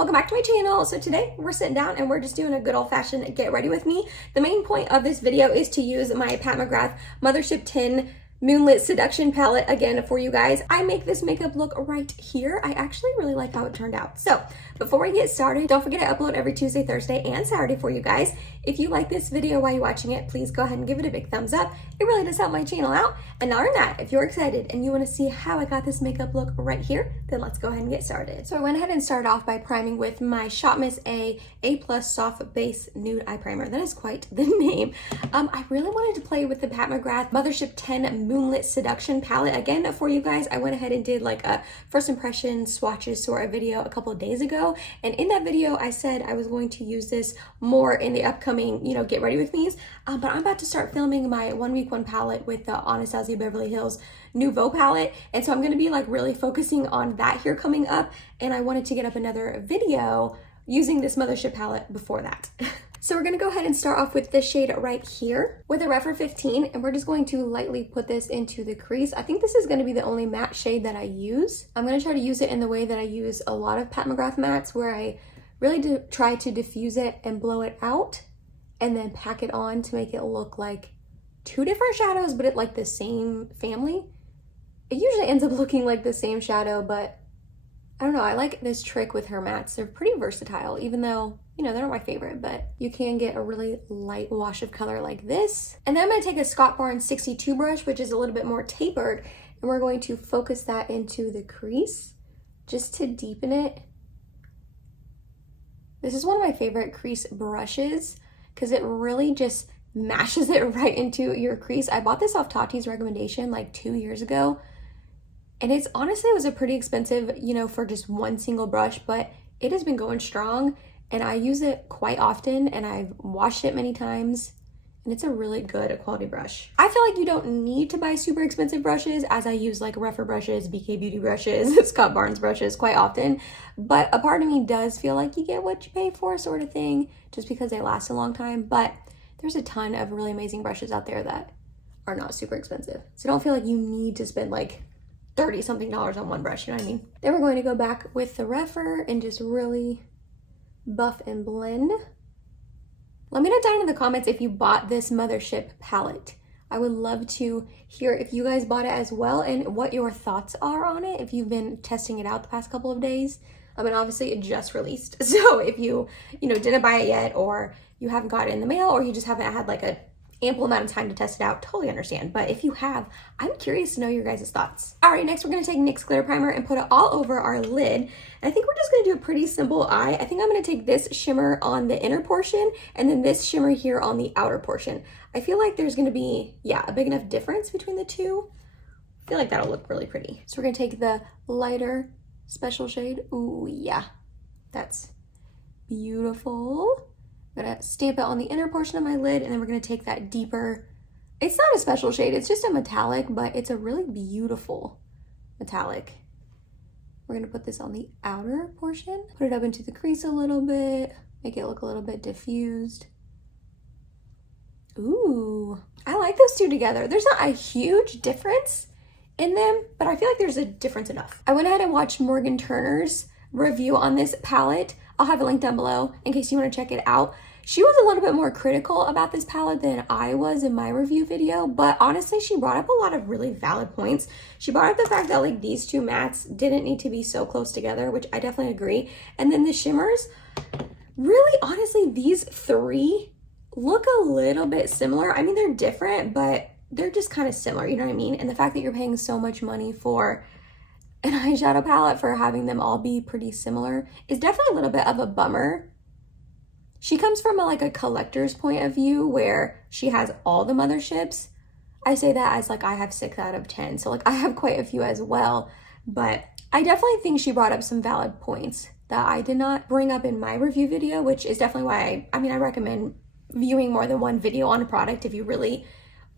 welcome back to my channel. So today we're sitting down and we're just doing a good old-fashioned get ready with me. The main point of this video is to use my Pat McGrath Mothership 10 Moonlit Seduction palette again for you guys. I make this makeup look right here. I actually really like how it turned out. So before we get started, don't forget to upload every Tuesday, Thursday, and Saturday for you guys. If you like this video while you're watching it, please go ahead and give it a big thumbs up. It really does help my channel out. And not only that, if you're excited and you want to see how I got this makeup look right here, then let's go ahead and get started. So I went ahead and started off by priming with my Shop Miss A Plus Soft Base Nude Eye Primer. That is quite the name. I really wanted to play with the Pat McGrath Mothership 10 Moonlit Seduction palette again for you guys. I went ahead and did like a first impression swatches sort of video a couple of days ago, and in that video I said I was going to use this more in the upcoming, you know, get ready with me's, but I'm about to start filming my 1 week 1 palette with the Anastasia Beverly Hills Nouveau palette, and so I'm going to be like really focusing on that here coming up, and I wanted to get up another video using this Mothership palette before that. So we're going to go ahead and start off with this shade right here with a Referral 15, and we're just going to lightly put this into the crease. I think this is going to be the only matte shade that I use. I'm going to try to use it in the way that I use a lot of Pat McGrath mattes, where I really try to diffuse it and blow it out and then pack it on to make it look like two different shadows, but it like the same family. It usually ends up looking like the same shadow, but I don't know, I like this trick with her mattes. They're pretty versatile, even though, you know, they're not my favorite, but you can get a really light wash of color like this. And then I'm going to take a Scott Barnes 62 brush, which is a little bit more tapered, and we're going to focus that into the crease just to deepen it. This is one of my favorite crease brushes because it really just mashes it right into your crease. I bought this off Tati's recommendation like 2 years ago. And it's honestly, it was a pretty expensive, you know, for just one single brush, but it has been going strong and I use it quite often and I've washed it many times and it's a really good quality brush. I feel like you don't need to buy super expensive brushes, as I use like Refer brushes, BK Beauty brushes, Scott Barnes brushes quite often, but a part of me does feel like you get what you pay for sort of thing, just because they last a long time. But there's a ton of really amazing brushes out there that are not super expensive. So don't feel like you need to spend like $30 something on one brush, you know what I mean? Then we're going to go back with the Refer and just really buff and blend. Let me know down in the comments if you bought this Mothership palette. I would love to hear if you guys bought it as well and what your thoughts are on it, if you've been testing it out the past couple of days. I mean, obviously it just released, so if you didn't buy it yet, or you haven't got it in the mail, or you just haven't had like a ample amount of time to test it out, totally understand. But if you have, I'm curious to know your guys' thoughts. All right, next we're gonna take Nyx Glitter Primer and put it all over our lid. And I think we're just gonna do a pretty simple eye. I think I'm gonna take this shimmer on the inner portion and then this shimmer here on the outer portion. I feel like there's gonna be, yeah, a big enough difference between the two. I feel like that'll look really pretty. So we're gonna take the lighter special shade. Ooh, yeah, that's beautiful. I'm gonna stamp it on the inner portion of my lid, and then we're gonna take that deeper, it's not a special shade, it's just a metallic, but it's a really beautiful metallic. We're gonna put this on the outer portion, put it up into the crease a little bit, make it look a little bit diffused. Ooh, I like those two together. There's not a huge difference in them, but I feel like there's a difference enough. I went ahead and watched Morgan Turner's review on this palette. I'll have a link down below in case you want to check it out. She was a little bit more critical about this palette than I was in my review video, but honestly, she brought up a lot of really valid points. She brought up the fact that like these two mattes didn't need to be so close together, which I definitely agree. And then the shimmers, really honestly, these three look a little bit similar. I mean, they're different, but they're just kind of similar, you know what I mean? And the fact that you're paying so much money for an eyeshadow palette for having them all be pretty similar is definitely a little bit of a bummer. She comes from like a collector's point of view where she has all the Motherships. I say that as like I have 6 out of 10, so like I have quite a few as well, but I definitely think she brought up some valid points that I did not bring up in my review video, which is definitely why I recommend viewing more than one video on a product if you really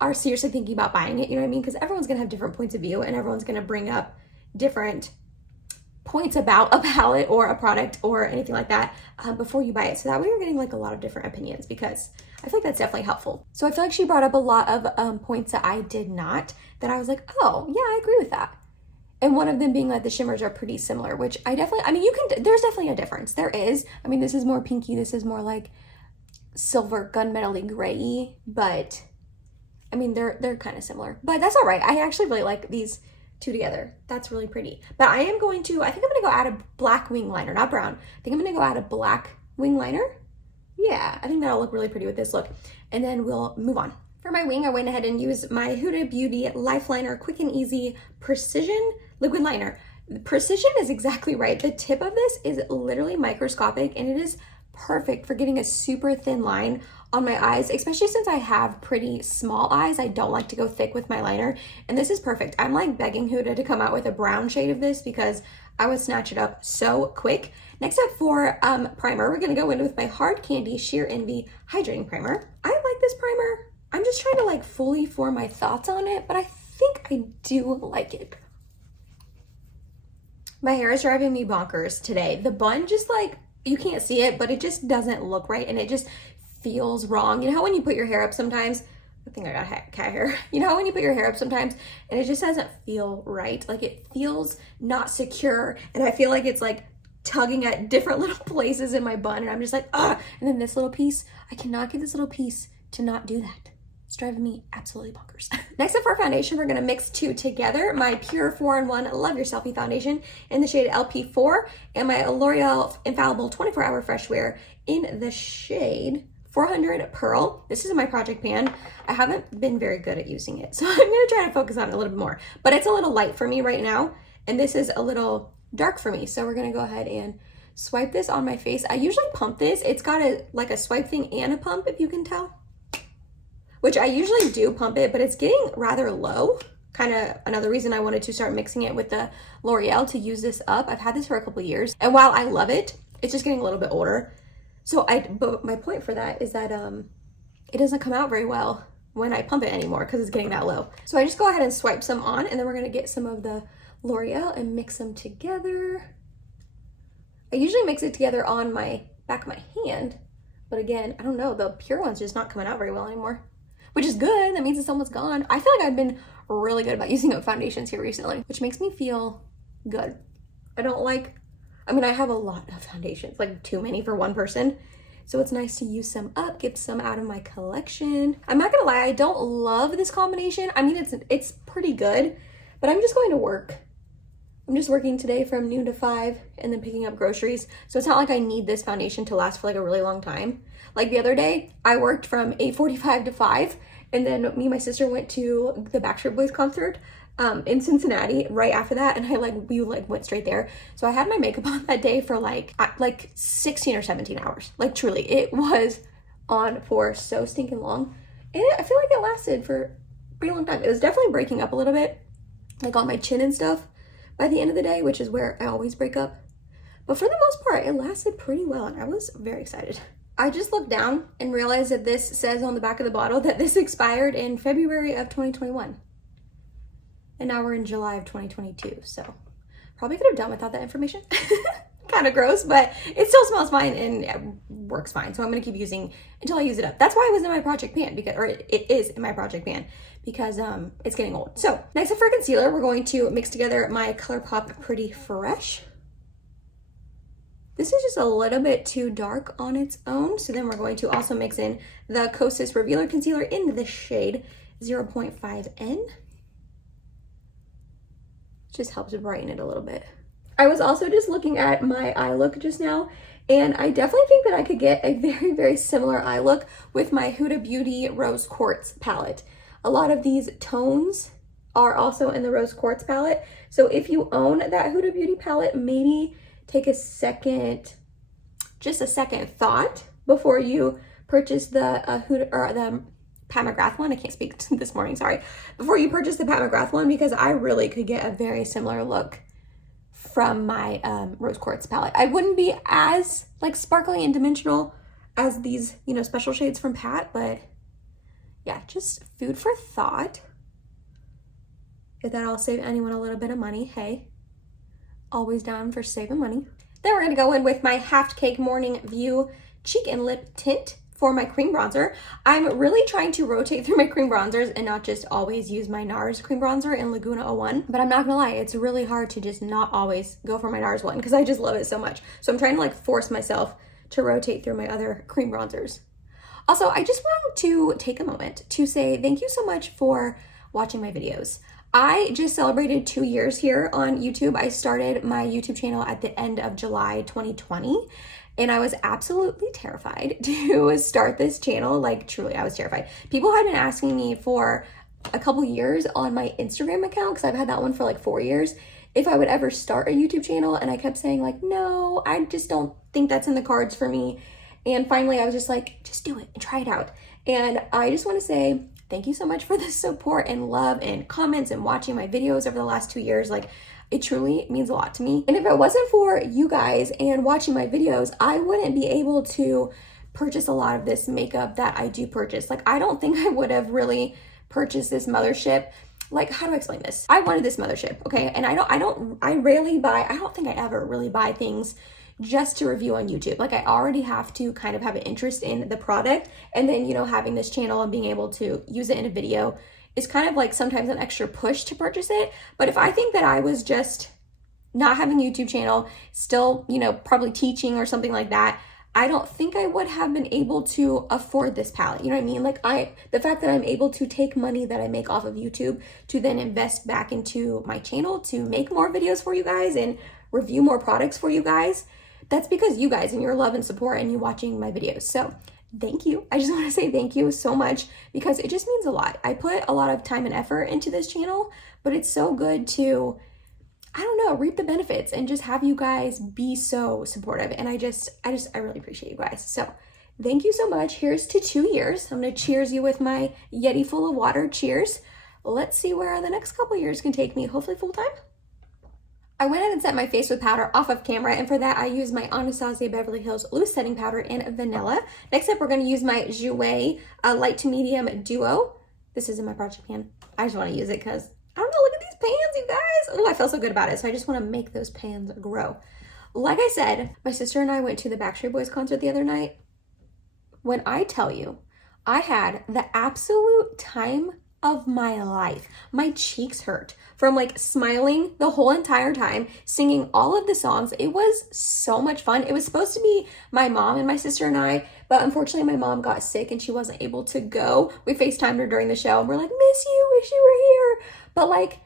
are seriously thinking about buying it, you know what I mean? Because everyone's gonna have different points of view and everyone's gonna bring up different points about a palette or a product or anything like that before you buy it, so that way you're getting like a lot of different opinions, because I feel like that's definitely helpful. So I feel like she brought up a lot of points that I did not, that I was like, oh yeah, I agree with that. And one of them being like the shimmers are pretty similar, which I definitely, I mean, there's definitely a difference. There is. I mean, this is more pinky. This is more like silver gunmetal-y gray-y, but I mean, they're kind of similar, but that's all right. I actually really like these two together. That's really pretty. But I think I'm going to go add a black wing liner, not brown. I think I'm going to go add a black wing liner. Yeah, I think that'll look really pretty with this look. And then we'll move on. For my wing, I went ahead and used my Huda Beauty Life Liner Quick and Easy Precision Liquid Liner. Precision is exactly right. The tip of this is literally microscopic, and it is perfect for getting a super thin line on my eyes, especially since I have pretty small eyes. I don't like to go thick with my liner, and this is perfect. I'm like begging Huda to come out with a brown shade of this because I would snatch it up so quick. Next up for primer, we're gonna go in with my Hard Candy Sheer Envy Hydrating Primer. I like this primer. I'm just trying to like fully form my thoughts on it, but I think I do like it. My hair is driving me bonkers today. The bun just like, you can't see it, but it just doesn't look right, and it just feels wrong. You know how when you put your hair up sometimes, I think I got cat hair. You know how when you put your hair up sometimes and it just doesn't feel right? Like it feels not secure, and I feel like it's like tugging at different little places in my bun, and I'm just like, ah. And then this little piece, I cannot get this little piece to not do that. It's driving me absolutely bonkers. Next up for foundation, we're gonna mix two together. My Pure 4-in-1 Love Your Selfie Foundation in the shade LP4 and my L'Oreal Infallible 24-Hour Fresh Wear in the shade 400 Pearl. This is my project pan. I haven't been very good at using it, so I'm gonna try to focus on it a little bit more. But it's a little light for me right now, and this is a little dark for me. So we're gonna go ahead and swipe this on my face. I usually pump this. It's got like a swipe thing and a pump, if you can tell. Which I usually do pump it, but it's getting rather low. Kind of another reason I wanted to start mixing it with the L'Oreal to use this up. I've had this for a couple of years, and while I love it, it's just getting a little bit older. So but my point for that is that it doesn't come out very well when I pump it anymore because it's getting that low. So I just go ahead and swipe some on, and then we're gonna get some of the L'Oreal and mix them together. I usually mix it together on my back of my hand, but again, I don't know, the pure one's just not coming out very well anymore. Which is good, that means it's almost gone. I feel like I've been really good about using up foundations here recently, which makes me feel good. I mean, I have a lot of foundations, like too many for one person. So it's nice to use some up, get some out of my collection. I'm not gonna lie, I don't love this combination. I mean, it's pretty good, but I'm just going to work. I'm just working today from noon to 5 and then picking up groceries. So it's not like I need this foundation to last for like a really long time. Like the other day, I worked from 8:45 to 5, and then me and my sister went to the Backstreet Boys concert in Cincinnati right after that, and we went straight there. So I had my makeup on that day for like 16 or 17 hours. Like truly, it was on for so stinking long. And I feel like it lasted for a pretty long time. It was definitely breaking up a little bit, like on my chin and stuff by the end of the day, which is where I always break up. But for the most part, it lasted pretty well, and I was very excited. I just looked down and realized that this says on the back of the bottle that this expired in February of 2021. And now we're in July of 2022, so probably could have done without that information. Kind of gross, but it still smells fine and works fine. So I'm gonna keep using until I use it up. That's why it was in my project pan, it is in my project pan because it's getting old. So next up for concealer, we're going to mix together my ColourPop Pretty Fresh. This is just a little bit too dark on its own. So then we're going to also mix in the Kosas Revealer Concealer in the shade 0.5N. Just helps brighten it a little bit. I was also just looking at my eye look just now, and I definitely think that I could get a very, very similar eye look with my Huda Beauty Rose Quartz palette. A lot of these tones are also in the Rose Quartz palette. So if you own that Huda Beauty palette, maybe take a second thought before you purchase the the Pat McGrath one. I can't speak this morning, sorry. Before you purchase the Pat McGrath one, because I really could get a very similar look from my Rose Quartz palette. I wouldn't be as like sparkly and dimensional as these, you know, special shades from Pat, but yeah, just food for thought. If that'll save anyone a little bit of money, hey, always down for saving money. Then we're gonna go in with my Half Cake Morning View Cheek and Lip Tint for my cream bronzer. I'm really trying to rotate through my cream bronzers and not just always use my NARS cream bronzer in Laguna 01. But I'm not gonna lie, it's really hard to just not always go for my NARS one because I just love it so much. So I'm trying to like force myself to rotate through my other cream bronzers. Also, I just wanted to take a moment to say thank you so much for watching my videos. I just celebrated 2 years here on YouTube. I started my YouTube channel at the end of July 2020, and I was absolutely terrified to start this channel. Like, truly, I was terrified. People had been asking me for a couple years on my Instagram account, because I've had that one for like 4 years, if I would ever start a YouTube channel, and I kept saying like, no, I just don't think that's in the cards for me. And finally, I was just like, just do it and try it out. And I just want to say thank you so much for the support and love and comments and watching my videos over the last 2 years. Like, it truly means a lot to me. And if it wasn't for you guys and watching my videos, I wouldn't be able to purchase a lot of this makeup that I do purchase. Like, I don't think I would have really purchased this Mothership. Like, how do I explain this? I wanted this Mothership, okay? And I rarely buy, I don't think I ever really buy things just to review on YouTube. Like, I already have to kind of have an interest in the product, and then, you know, having this channel and being able to use it in a video is kind of like sometimes an extra push to purchase it. But if I think that I was just not having a YouTube channel, still, you know, probably teaching or something like that, I don't think I would have been able to afford this palette. You know what I mean? Like, the fact that I'm able to take money that I make off of YouTube to then invest back into my channel to make more videos for you guys and review more products for you guys, that's because you guys and your love and support and you watching my videos. So thank you. I just want to say thank you so much, because it just means a lot. I put a lot of time and effort into this channel, but it's so good to, I don't know, reap the benefits and just have you guys be so supportive. And I really appreciate you guys. So thank you so much. Here's to 2 years. I'm going to cheers you with my Yeti full of water. Cheers. Let's see where the next couple years can take me. Hopefully full time. I went ahead and set my face with powder off of camera, and for that I used my Anastasia Beverly Hills Loose Setting Powder in Vanilla. Next up, we're going to use my Jouer Light to Medium Duo. This is in my project pan. I just want to use it because, I don't know, look at these pans, you guys. Oh, I feel so good about it, so I just want to make those pans grow. Like I said, my sister and I went to the Backstreet Boys concert the other night. When I tell you, I had the absolute time of my life. My cheeks hurt from like smiling the whole entire time, singing all of the songs. It was so much fun. It was supposed to be my mom and my sister and I, but unfortunately my mom got sick and she wasn't able to go. We FaceTimed her during the show and we're like, miss you, wish you were here. But like,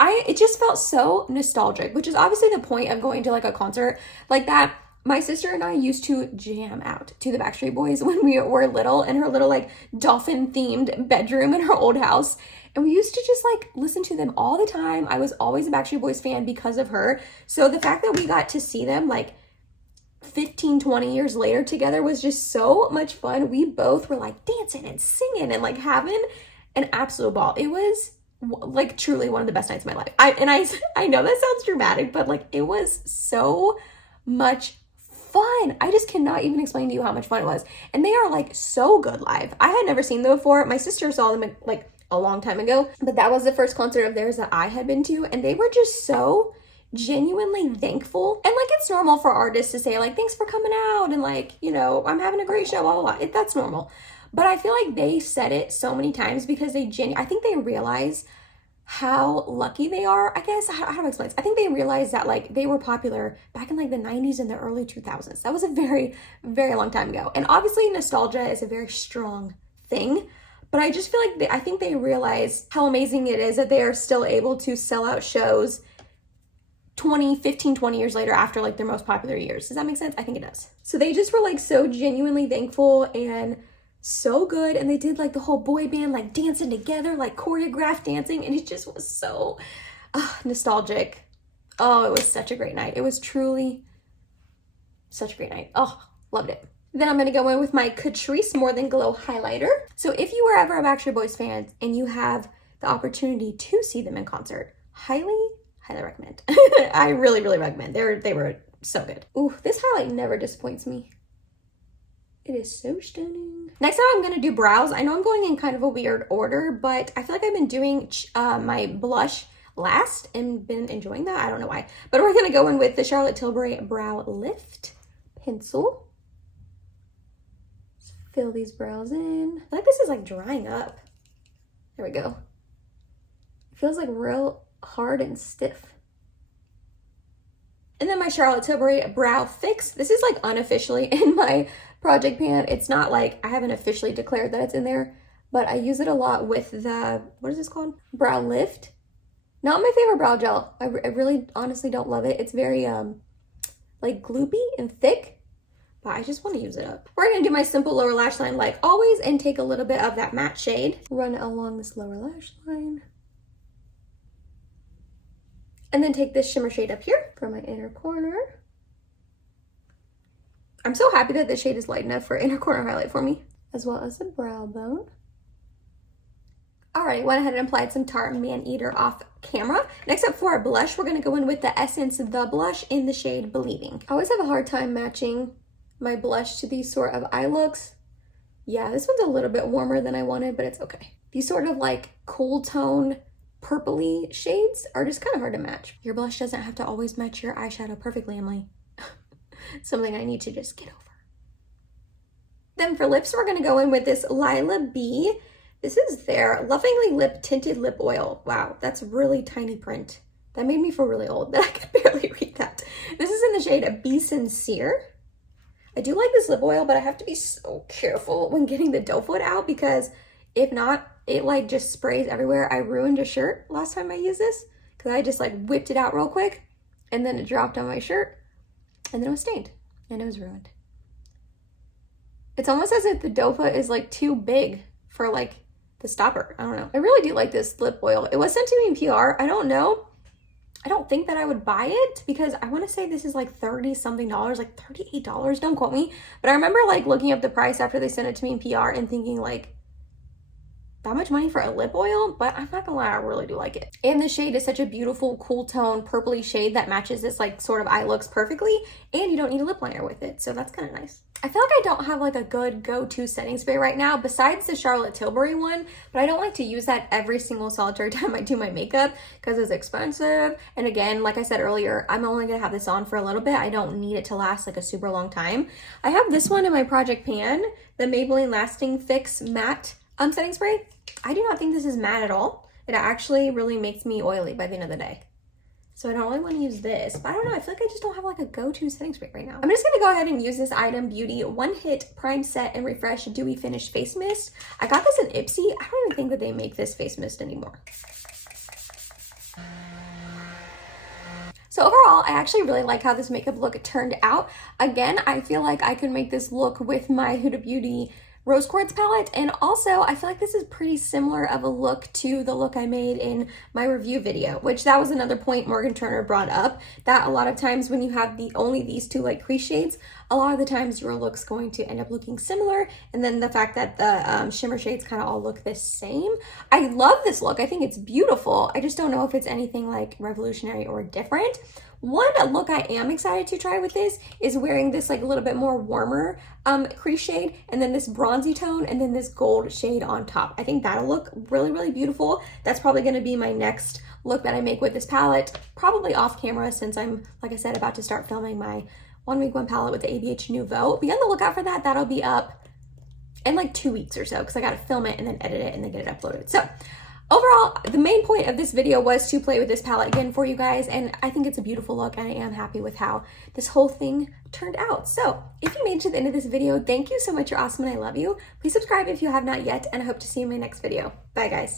it just felt so nostalgic, which is obviously the point of going to like a concert like that. My sister and I used to jam out to the Backstreet Boys when we were little, in her little like dolphin themed bedroom in her old house. And we used to just like listen to them all the time. I was always a Backstreet Boys fan because of her. So the fact that we got to see them like 15, 20 years later together was just so much fun. We both were like dancing and singing and like having an absolute ball. It was like truly one of the best nights of my life. I know that sounds dramatic, but like it was so much fun. I just cannot even explain to you how much fun it was. And they are like so good live. I had never seen them before. My sister saw them like a long time ago, but that was the first concert of theirs that I had been to, and they were just so genuinely thankful. And like, it's normal for artists to say like, thanks for coming out, and like, you know, I'm having a great show, blah, blah, blah. That's normal. But I feel like they said it so many times because I think they realize how lucky they are, I guess. How do I explain this? I think they realized that like they were popular back in like the 90s and the early 2000s. That was a very, very long time ago. And obviously nostalgia is a very strong thing, but I just feel like I think they realize how amazing it is that they are still able to sell out shows 20 years later after like their most popular years. Does that make sense? I think it does. So they just were like so genuinely thankful and so good, and they did like the whole boy band like dancing together, like choreographed dancing, and it just was so nostalgic. Oh, it was such a great night. It was truly such a great night. Oh, loved it. Then I'm going to go in with my Catrice More Than Glow highlighter. So if you were ever a Backstreet Boys fan and you have the opportunity to see them in concert, highly recommend. I really recommend. They were so good. Ooh, this highlight never disappoints me. It is so stunning. Next up, I'm going to do brows. I know I'm going in kind of a weird order, but I feel like I've been doing my blush last and been enjoying that. I don't know why. But we're going to go in with the Charlotte Tilbury Brow Lift Pencil. Fill these brows in. I feel like this is like drying up. There we go. It feels like real hard and stiff. And then my Charlotte Tilbury Brow Fix. This is like unofficially in my project pan. It's not like, I haven't officially declared that it's in there, but I use it a lot with the, what is this called? Brow Lift. Not my favorite brow gel. I really honestly don't love it. It's very like gloopy and thick, but I just want to use it up. We're gonna do my simple lower lash line like always and take a little bit of that matte shade. Run it along this lower lash line. And then take this shimmer shade up here for my inner corner. I'm so happy that this shade is light enough for inner corner highlight for me, as well as the brow bone. Alright, went ahead and applied some Tarte Man Eater off camera. Next up for our blush, we're going to go in with the Essence The Blush in the shade Believing. I always have a hard time matching my blush to these sort of eye looks. Yeah, this one's a little bit warmer than I wanted, but it's okay. These sort of like cool tone purpley shades are just kind of hard to match. Your blush doesn't have to always match your eyeshadow perfectly, Emily. Something I need to just get over. Then for lips, we're going to go in with this Lila B. This is their Lovingly Lip Tinted Lip Oil. Wow, that's really tiny print. That made me feel really old that I could barely read that. This is in the shade Be Sincere. I do like this lip oil, but I have to be so careful when getting the doe foot out because if not, it like just sprays everywhere. I ruined a shirt last time I used this because I just like whipped it out real quick and then it dropped on my shirt and then it was stained and it was ruined. It's almost as if the doe foot is like too big for like the stopper. I don't know. I really do like this lip oil. It was sent to me in PR. I don't know. I don't think that I would buy it because I want to say this is like 30 something dollars, like $38. Don't quote me. But I remember like looking up the price after they sent it to me in PR and thinking like, that much money for a lip oil? But I'm not gonna lie, I really do like it. And the shade is such a beautiful, cool tone, purpley shade that matches this like sort of eye looks perfectly. And you don't need a lip liner with it. So that's kind of nice. I feel like I don't have like a good go-to setting spray right now besides the Charlotte Tilbury one, but I don't like to use that every single solitary time I do my makeup because it's expensive. And again, like I said earlier, I'm only gonna have this on for a little bit. I don't need it to last like a super long time. I have this one in my project pan, the Maybelline Lasting Fix Matte setting spray. I do not think this is matte at all. It actually really makes me oily by the end of the day. So I don't really want to use this, but I don't know. I feel like I just don't have like a go-to setting spray right now. I'm just gonna go ahead and use this Item Beauty One Hit Prime Set and Refresh Dewy Finish Face Mist. I got this in Ipsy. I don't even think that they make this face mist anymore. So overall, I actually really like how this makeup look turned out. Again, I feel like I could make this look with my Huda Beauty Rose Quartz palette, and also I feel like this is pretty similar of a look to the look I made in my review video, which that was another point Morgan Turner brought up, that a lot of times when you have only these two like crease shades, a lot of the times your look's going to end up looking similar, and then the fact that the shimmer shades kind of all look the same. I love this look. I think it's beautiful. I just don't know if it's anything like revolutionary or different. One look I am excited to try with this is wearing this like a little bit more warmer crease shade and then this bronzy tone and then this gold shade on top. I think that'll look really, really beautiful. That's probably going to be my next look that I make with this palette, probably off camera since I'm, like I said, about to start filming my 1 week 1 palette with the ABH Nouveau. Be on the lookout for that. That'll be up in like 2 weeks or so because I got to film it and then edit it and then get it uploaded. So overall, the main point of this video was to play with this palette again for you guys, and I think it's a beautiful look, and I am happy with how this whole thing turned out. So if you made it to the end of this video, thank you so much. You're awesome, and I love you. Please subscribe if you have not yet, and I hope to see you in my next video. Bye, guys.